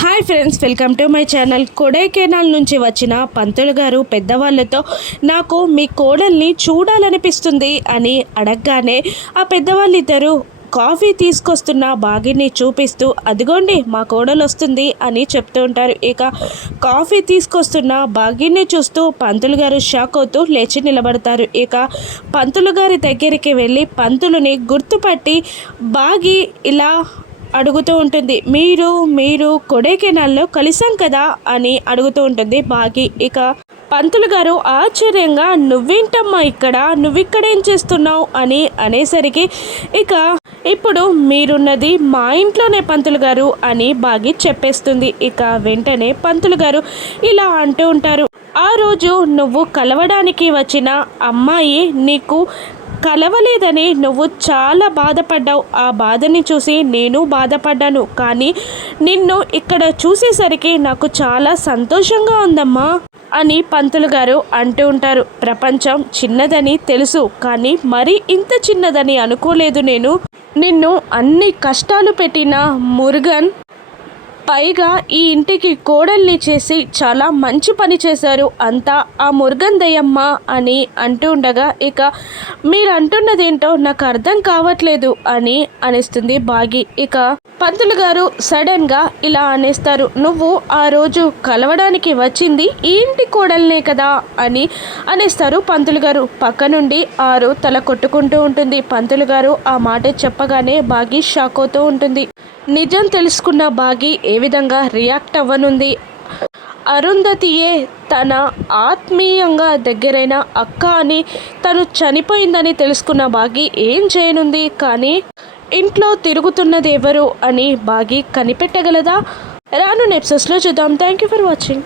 Hi friends welcome to my channel. Kodaikanal నుంచి వచ్చిన పంతులు గారు పెద్దవాళ్ళతో నాకు మీ కోడల్ని చూడాలనిపిస్తుంది అని అడగగానే ఆ పెద్దవాళ్ళిద్దరూ కాఫీ తీసుకొస్తున్న బాగిని చూపిస్తూ అదిగోండి మా కోడలు వస్తుంది అని చెప్తూ ఉంటారు. ఇక కాఫీ తీసుకొస్తున్న బాగిని చూస్తూ పంతులు గారు షాక్ అవుతూ లేచి నిలబడతారు. ఇక పంతులు గారి దగ్గరికి వెళ్ళి పంతులుని గుర్తుపట్టి బాగి ఇలా అడుగుతూ ఉంటుంది. మీరు మీరు కొడైకెనాల్లో కలిసాం కదా? అని అడుగుతూ ఉంటుంది బాగి. ఇక పంతులు గారు ఆశ్చర్యంగా నువ్వేంటమ్మా ఇక్కడ? నువ్విక్కడేం చేస్తున్నావు? అని అనేసరికి ఇక ఇప్పుడు మీరున్నది మా ఇంట్లోనే పంతులు గారు అని బాగి చెప్పేస్తుంది. ఇక వెంటనే పంతులు గారు ఇలా అంటూ ఉంటారు. ఆ రోజు నువ్వు కలవడానికి వచ్చిన అమ్మాయి నీకు కలవలేదని నువ్వు చాలా బాధపడ్డావు. ఆ బాధని చూసి నేను బాధపడ్డాను. కానీ నిన్ను ఇక్కడ చూసేసరికి నాకు చాలా సంతోషంగా ఉందమ్మా అని పంతులు గారు అంటూ ఉంటారు. ప్రపంచం చిన్నదని తెలుసు కానీ మరీ ఇంత చిన్నదని అనుకోలేదు నేను. నిన్ను అన్ని కష్టాలు పెట్టిన మురుగన్ పైగా ఈ ఇంటికి కోడల్ని చేసి చాలా మంచి పని చేశారు. అంతా ఆ మురుగన్ దయ్యమ్మ అని అంటూ ఉండగా ఇక మీరు అంటున్నదేంటో నాకు అర్థం కావట్లేదు అని అనేస్తుంది బాగి. ఇక పంతులు గారు సడన్గా ఇలా అనేస్తారు నువ్వు ఆ రోజు కలవడానికి వచ్చింది ఈ ఇంటి కోడల్నే కదా అని అనేస్తారు పంతులు గారు. పక్క నుండి ఆరు తల కొట్టుకుంటూ ఉంటుంది. పంతులు గారు ఆ మాట చెప్పగానే బాగి షాక్ అవుతూ ఉంటుంది. నిజం తెలుసుకున్న బాగి ఏ విధంగా రియాక్ట్ అవ్వనుంది? అరుంధతియే తన ఆత్మీయంగా దగ్గరైన అక్క అని తను చనిపోయిందని తెలుసుకున్న బాగి ఏం చేయనుంది? కానీ ఇంట్లో తిరుగుతున్నది ఎవరు అని బాగి కనిపెట్టగలదా? రాను నెప్సెస్లో చూద్దాం. Thank you for watching.